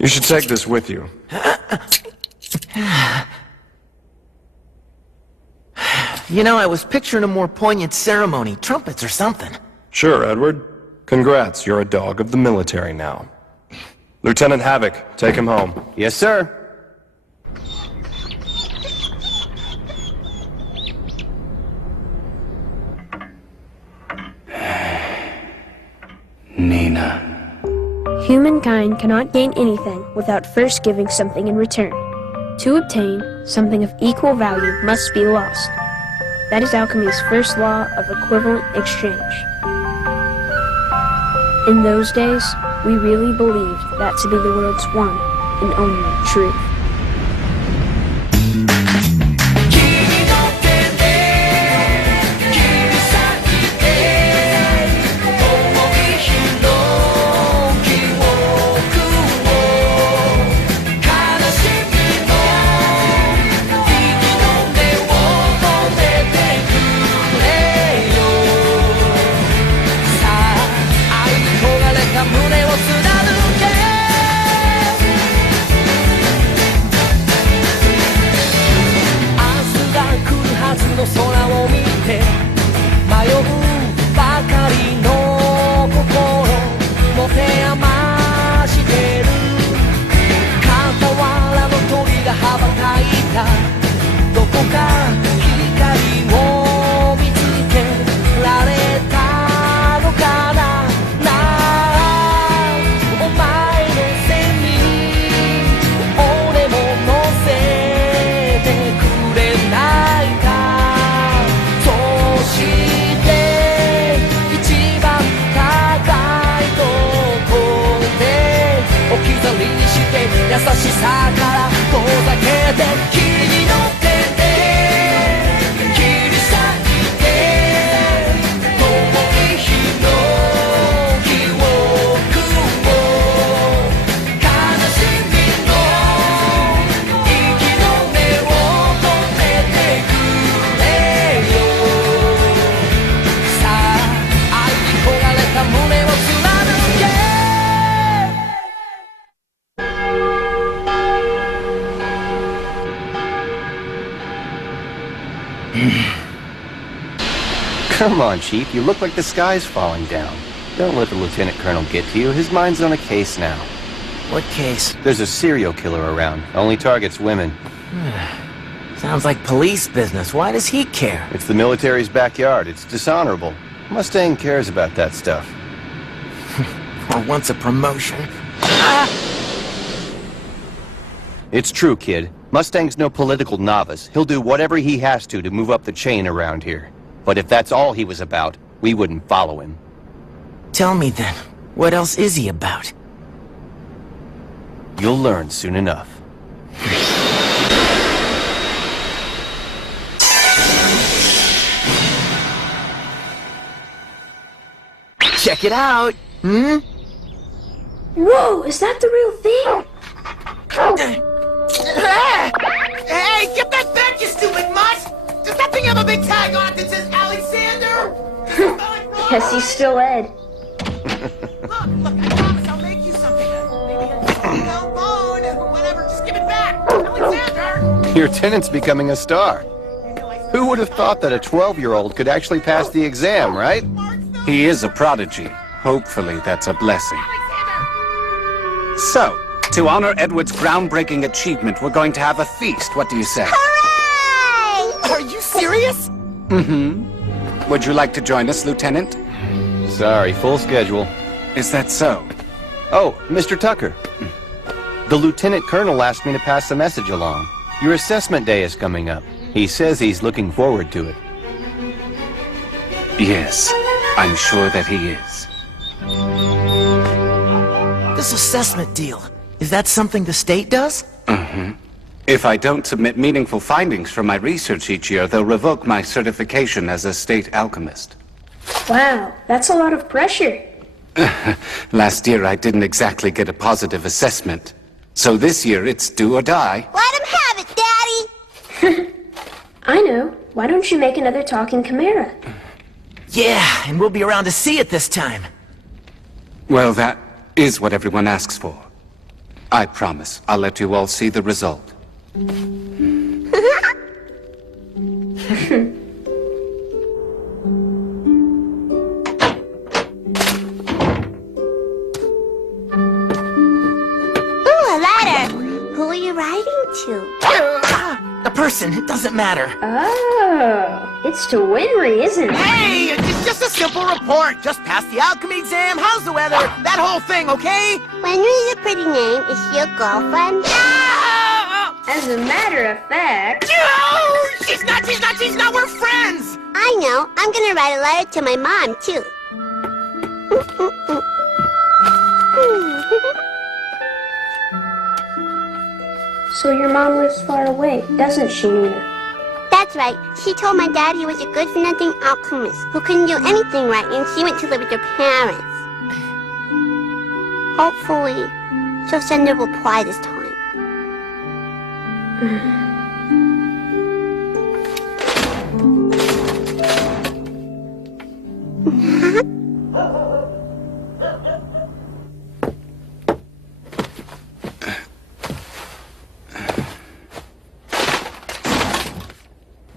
You should take this with you. You know, I was picturing a more poignant ceremony, trumpets or something. Sure, Edward. Congrats, you're a dog of the military now. Lieutenant Havoc, take him home. Yes, sir. Nina. Humankind cannot gain anything without first giving something in return. To obtain, something of equal value must be lost. That is alchemy's first law of equivalent exchange. In those days, we really believed that to be the world's one and only truth. Come on, Chief. You look like the sky's falling down. Don't let the Lieutenant Colonel get to you. His mind's on a case now. What case? There's a serial killer around. Only targets women. Sounds like police business. Why does he care? It's the military's backyard. It's dishonorable. Mustang cares about that stuff. Or wants a promotion. It's true, kid. Mustang's no political novice. He'll do whatever he has to move up the chain around here. But if that's all he was about, we wouldn't follow him. Tell me then, what else is he about? You'll learn soon enough. Check it out! Whoa, is that the real thing? Hey, get that back, you stupid mutt! Does that thing have a big tag on it that says Alexander? Guess he's still Ed. Look, I promise I'll make you something. Maybe a bone, whatever, just give it back. Alexander! Your tenant's becoming a star. Who would have thought that a 12-year-old could actually pass the exam, right? He is a prodigy. Hopefully that's a blessing. So, to honor Edward's groundbreaking achievement, we're going to have a feast. What do you say? Hooray! Are you serious? Mm-hmm. Would you like to join us, Lieutenant? Sorry, full schedule. Is that so? Oh, Mr. Tucker. The Lieutenant Colonel asked me to pass the message along. Your assessment day is coming up. He says he's looking forward to it. Yes, I'm sure that he is. This assessment deal, is that something the state does? Mm-hmm. If I don't submit meaningful findings from my research each year, they'll revoke my certification as a state alchemist. Wow, that's a lot of pressure. Last year I didn't exactly get a positive assessment. So this year it's do or die. Let him have it, Daddy! I know. Why don't you make another talking chimera? Yeah, and we'll be around to see it this time. Well, that is what everyone asks for. I promise. I'll let you all see the result. Ooh, a ladder. Who are you riding to? A person, it doesn't matter. Oh, it's to Winry, isn't it? Hey, it's just a simple report. Just passed the alchemy exam. How's the weather? That whole thing, okay? Winry's a pretty name. Is she your girlfriend? As a matter of fact... No! She's not! We're friends! I know. I'm gonna write a letter to my mom, too. So your mom lives far away, doesn't she, Nina? That's right. She told my dad he was a good-for-nothing alchemist who couldn't do anything right, and she went to live with her parents. Hopefully, she'll send a reply this time.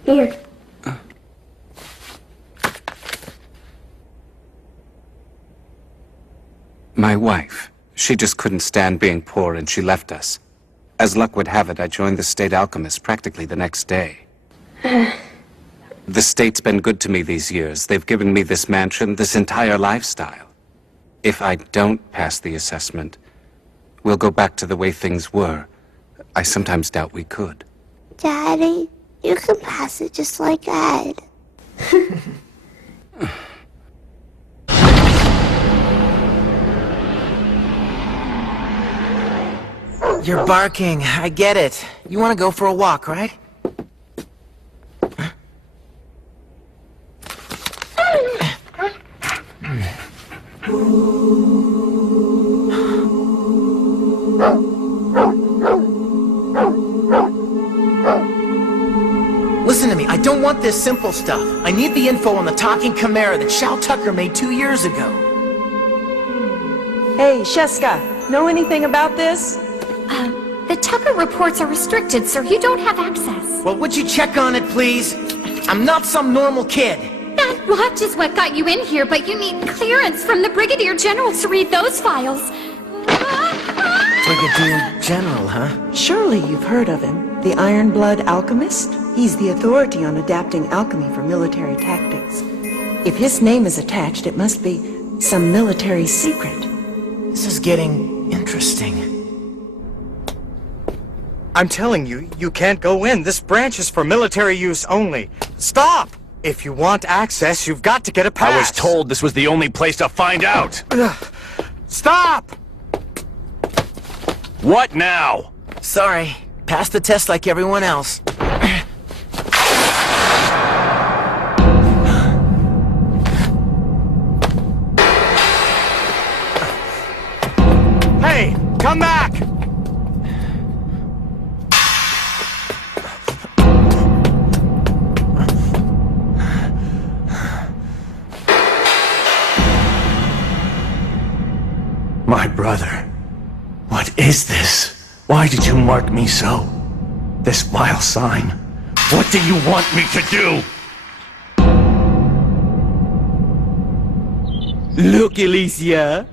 Here. My wife. She just couldn't stand being poor and she left us. As luck would have it, I joined the State Alchemist practically the next day. The state's been good to me these years. They've given me this mansion, this entire lifestyle. If I don't pass the assessment, we'll go back to the way things were. I sometimes doubt we could. Daddy, you can pass it just like Ed. You're barking. I get it. You want to go for a walk, right? Listen to me. I don't want this simple stuff. I need the info on the talking chimera that Shao Tucker made 2 years ago. Hey, Sheska, know anything about this? The Tucker reports are restricted, sir. You don't have access. Well, would you check on it, please? I'm not some normal kid. That watch is what got you in here, but you need clearance from the Brigadier General to read those files. Brigadier General, huh? Surely you've heard of him, the Iron Blood Alchemist? He's the authority on adapting alchemy for military tactics. If his name is attached, it must be some military secret. This is getting interesting. I'm telling you, you can't go in. This branch is for military use only. Stop! If you want access, you've got to get a pass. I was told this was the only place to find out. Stop! What now? Sorry. Passed the test like everyone else. Hey, come back! My brother, what is this? Why did you mark me so? This vile sign. What do you want me to do? Look, Alicia.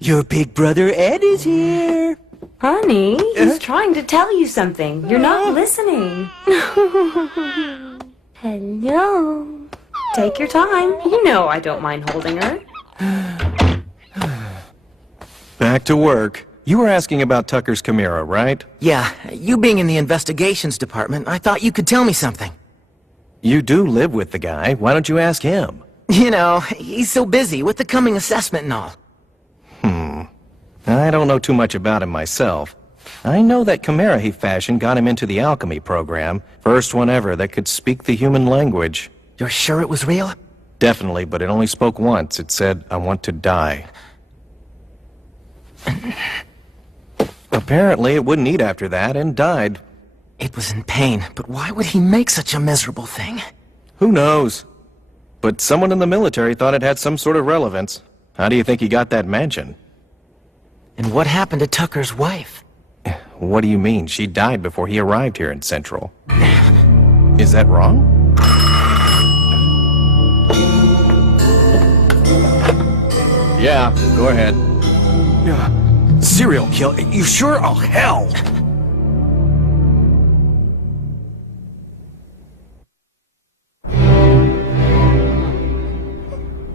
Your big brother Ed is here. Honey, he's trying to tell you something. You're not listening. Hello. Take your time. You know I don't mind holding her. Back to work. You were asking about Tucker's Chimera, right? Yeah, you being in the investigations department, I thought you could tell me something. You do live with the guy. Why don't you ask him? You know, he's so busy with the coming assessment and all. I don't know too much about him myself. I know that chimera he fashioned got him into the alchemy program. First one ever that could speak the human language. You're sure it was real? Definitely, but it only spoke once. It said, "I want to die." Apparently, it wouldn't eat after that and died. It was in pain, but why would he make such a miserable thing? Who knows? But someone in the military thought it had some sort of relevance. How do you think he got that mansion? And what happened to Tucker's wife? What do you mean? She died before he arrived here in Central. Is that wrong? Yeah, go ahead. Serial kill? You sure? Oh, hell!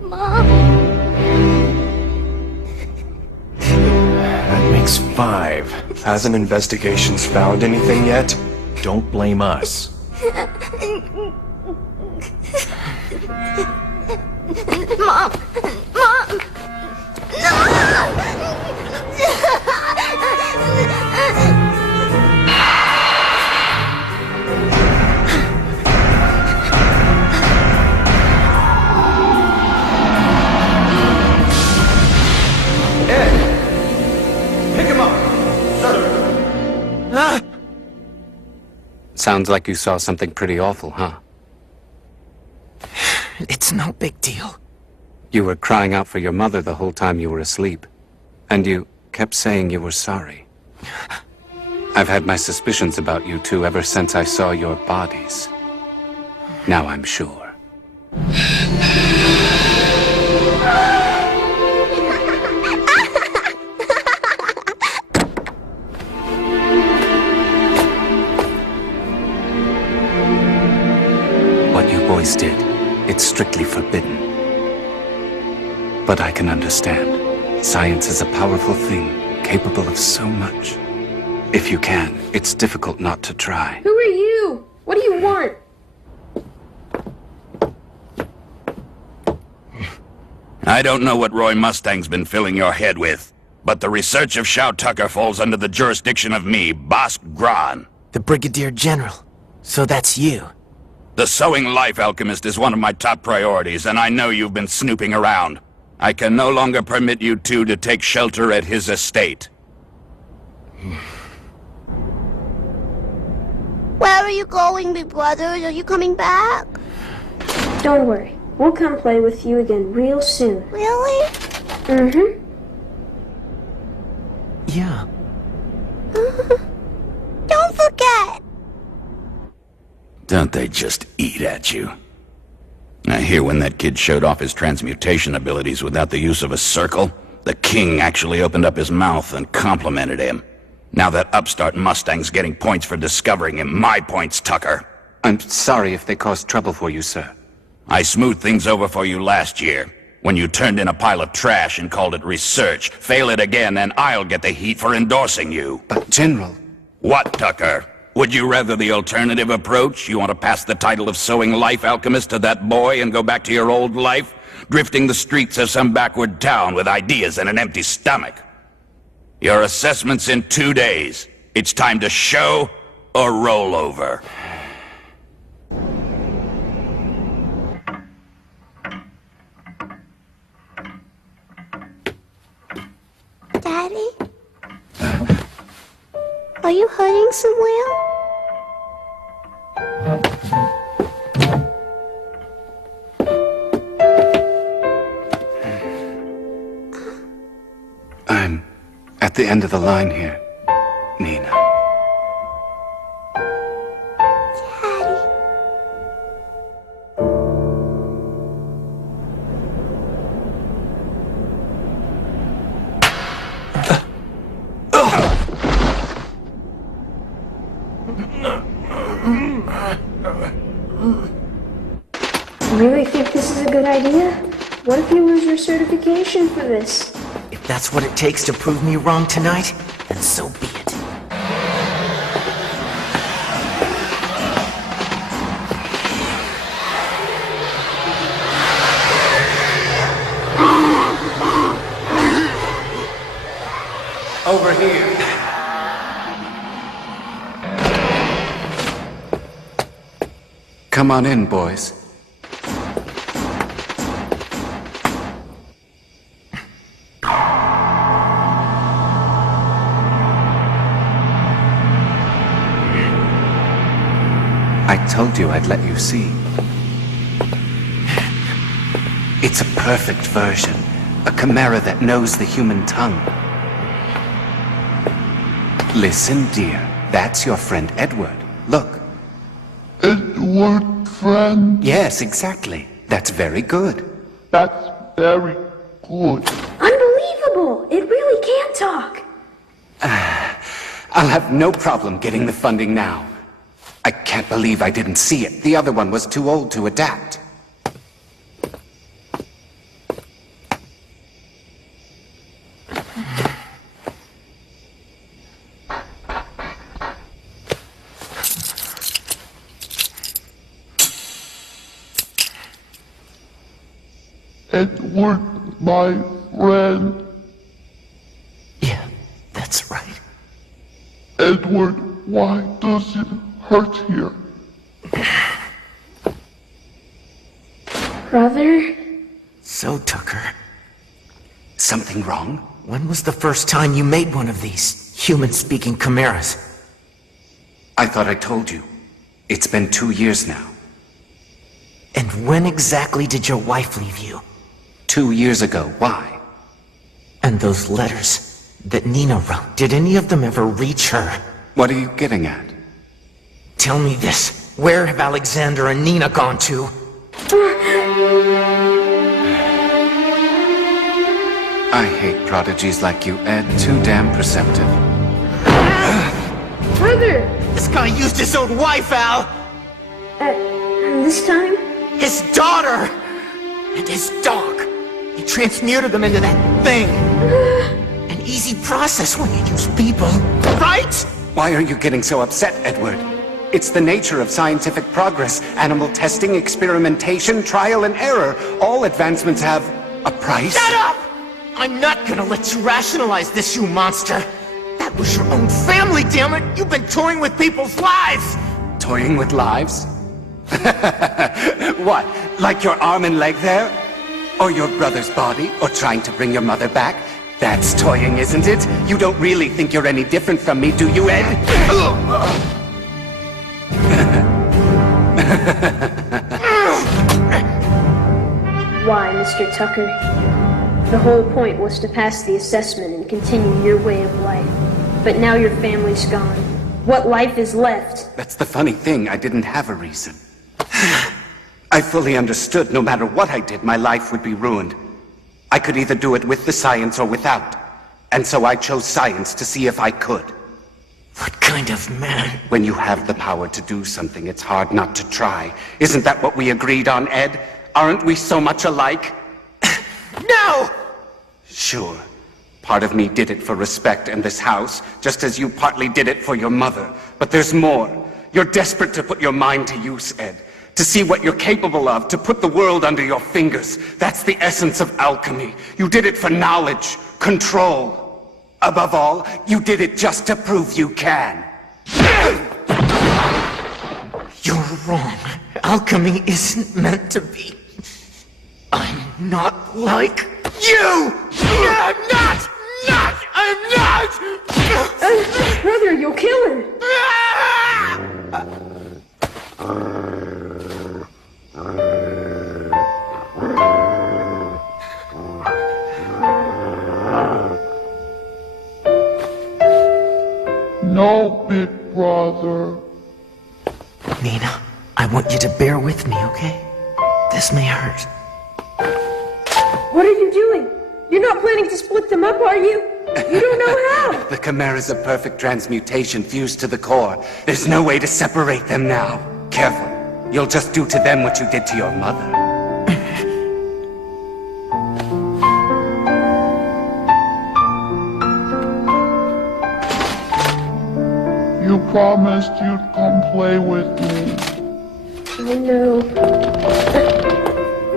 Mom. That makes 5. Hasn't investigations found anything yet? Don't blame us. Mom! Mom! Pick him up! Sir! Sounds like you saw something pretty awful, huh? It's no big deal. You were crying out for your mother the whole time you were asleep. And you kept saying you were sorry. I've had my suspicions about you two ever since I saw your bodies. Now I'm sure. What you boys did, it's strictly forbidden. But I can understand. Science is a powerful thing, capable of so much. If you can, it's difficult not to try. Who are you? What do you want? I don't know what Roy Mustang's been filling your head with, but the research of Shao Tucker falls under the jurisdiction of me, Bossk Gran. The Brigadier General. So that's you. The Sowing Life Alchemist is one of my top priorities, and I know you've been snooping around. I can no longer permit you two to take shelter at his estate. Where are you going, big brothers? Are you coming back? Don't worry. We'll come play with you again real soon. Really? Mm-hmm. Yeah. Don't forget. Don't they just eat at you? I hear when that kid showed off his transmutation abilities without the use of a circle, the king actually opened up his mouth and complimented him. Now that upstart Mustang's getting points for discovering him. My points, Tucker. I'm sorry if they caused trouble for you, sir. I smoothed things over for you last year, when you turned in a pile of trash and called it research. Fail it again, and I'll get the heat for endorsing you. But, General... What, Tucker? Would you rather the alternative approach? You want to pass the title of Sowing Life Alchemist to that boy and go back to your old life? Drifting the streets of some backward town with ideas and an empty stomach? Your assessment's in 2 days. It's time to show or roll over. Daddy? Are you hurting somewhere? I'm at the end of the line here, Nina. Daddy. Really think this is a good idea? What if you lose your certification for this? If that's what it takes to prove me wrong tonight, then so be it. Over here. Come on in, boys. I told you I'd let you see. It's a perfect version. A chimera that knows the human tongue. Listen, dear. That's your friend Edward. Look. Edward, friend? Yes, exactly. That's very good. That's very good. Unbelievable! It really can talk. I'll have no problem getting the funding now. I can't believe I didn't see it. The other one was too old to adapt. Edward, my friend. Yeah, that's right. Edward, why does it hurt here? Brother? So, Tucker, something wrong? When was the first time you made one of these human-speaking chimeras? I thought I told you. It's been 2 years now. And when exactly did your wife leave you? 2 years ago. Why? And those letters that Nina wrote, did any of them ever reach her? What are you getting at? Tell me this. Where have Alexander and Nina gone to? I hate prodigies like you, Ed. Too damn perceptive. Brother! This guy used his own wife, Al! And this time? His daughter! And his dog! He transmuted them into that thing! An easy process when you use people, right? Why are you getting so upset, Edward? It's the nature of scientific progress. Animal testing, experimentation, trial and error. All advancements have a price. Shut up! I'm not gonna let you rationalize this, you monster! That was your own family, damn it! You've been toying with people's lives! Toying with lives? What? Like your arm and leg there? Or your brother's body? Or trying to bring your mother back? That's toying, isn't it? You don't really think you're any different from me, do you, Ed? Why, Mr. Tucker? The whole point was to pass the assessment and continue your way of life. But now your family's gone. What life is left? That's the funny thing. I didn't have a reason. I fully understood no matter what I did, my life would be ruined. I could either do it with the science or without. And so I chose science to see if I could. What kind of man? When you have the power to do something, it's hard not to try. Isn't that what we agreed on, Ed? Aren't we so much alike? No! Sure. Part of me did it for respect and this house, just as you partly did it for your mother. But there's more. You're desperate to put your mind to use, Ed. To see what you're capable of, to put the world under your fingers. That's the essence of alchemy. You did it for knowledge, control. Above all, you did it just to prove you can. You're wrong. Alchemy isn't meant to be. I'm not like you! I'm not! I'm not! Brother, you'll kill her! No, big brother. Nina, I want you to bear with me, okay? This may hurt. What are you doing? You're not planning to split them up, are you? You don't know how! The Chimera's a perfect transmutation fused to the core. There's no way to separate them now. Careful. You'll just do to them what you did to your mother. You promised you'd come play with me. I know.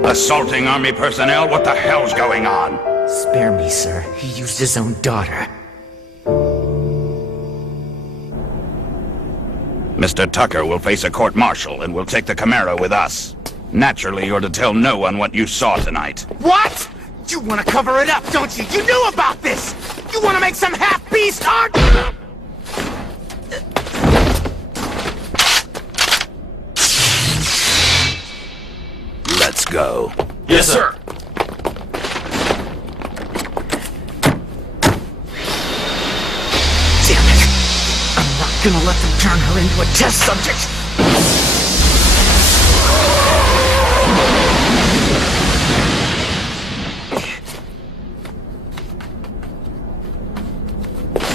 Assaulting army personnel? What the hell's going on? Spare me, sir. He used his own daughter. Mr. Tucker will face a court-martial and will take the Chimera with us. Naturally, you're to tell no one what you saw tonight. What? You want to cover it up, don't you? You knew about this! You want to make some half-beast art? Let's go. Yes, sir. Damn it! gonna let them turn her into a test subject.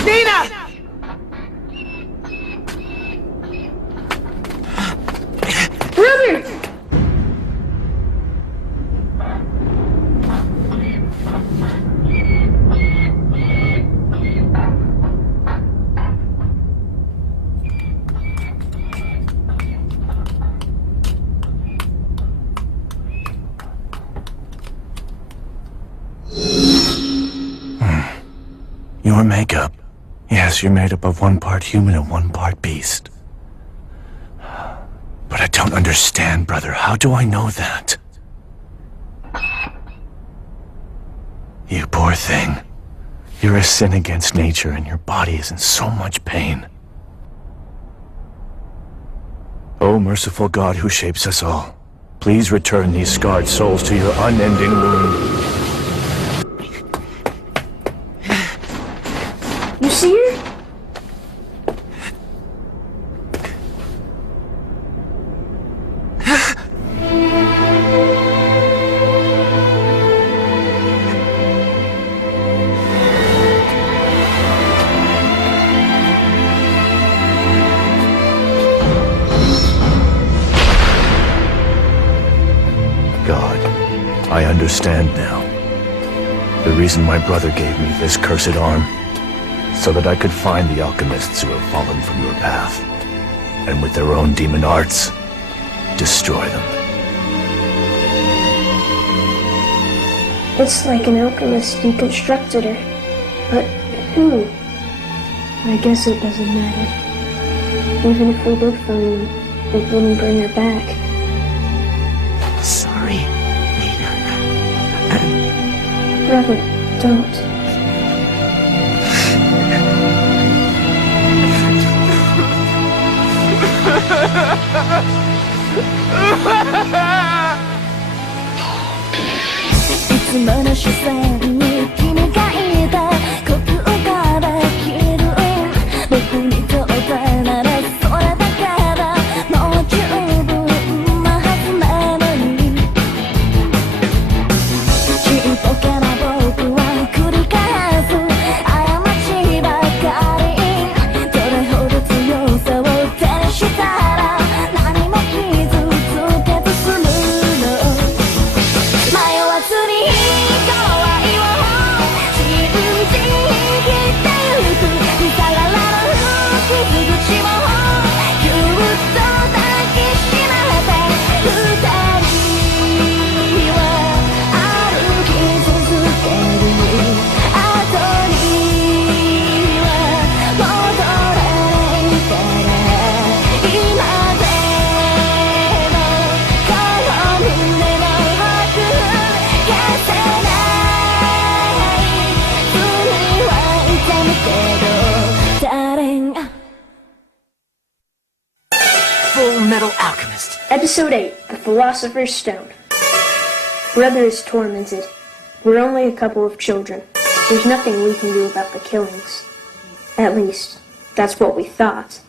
Nina! Brother! Your makeup. Yes, you're made up of 1 part human and 1 part beast. But I don't understand, brother. How do I know that? You poor thing. You're a sin against nature, and your body is in so much pain. O merciful God who shapes us all, please return these scarred souls to your unending womb. You see her? God, I understand now. The reason my brother gave me this cursed arm, so that I could find the alchemists who have fallen from your path, and with their own demon arts, destroy them. It's like an alchemist deconstructed her. But who? I guess it doesn't matter. Even if we did find them, it wouldn't bring her back. Sorry, Brother, don't. Full Metal Alchemist. Episode 8, The Philosopher's Stone. Brother is tormented. We're only a couple of children. There's nothing we can do about the killings. At least, that's what we thought.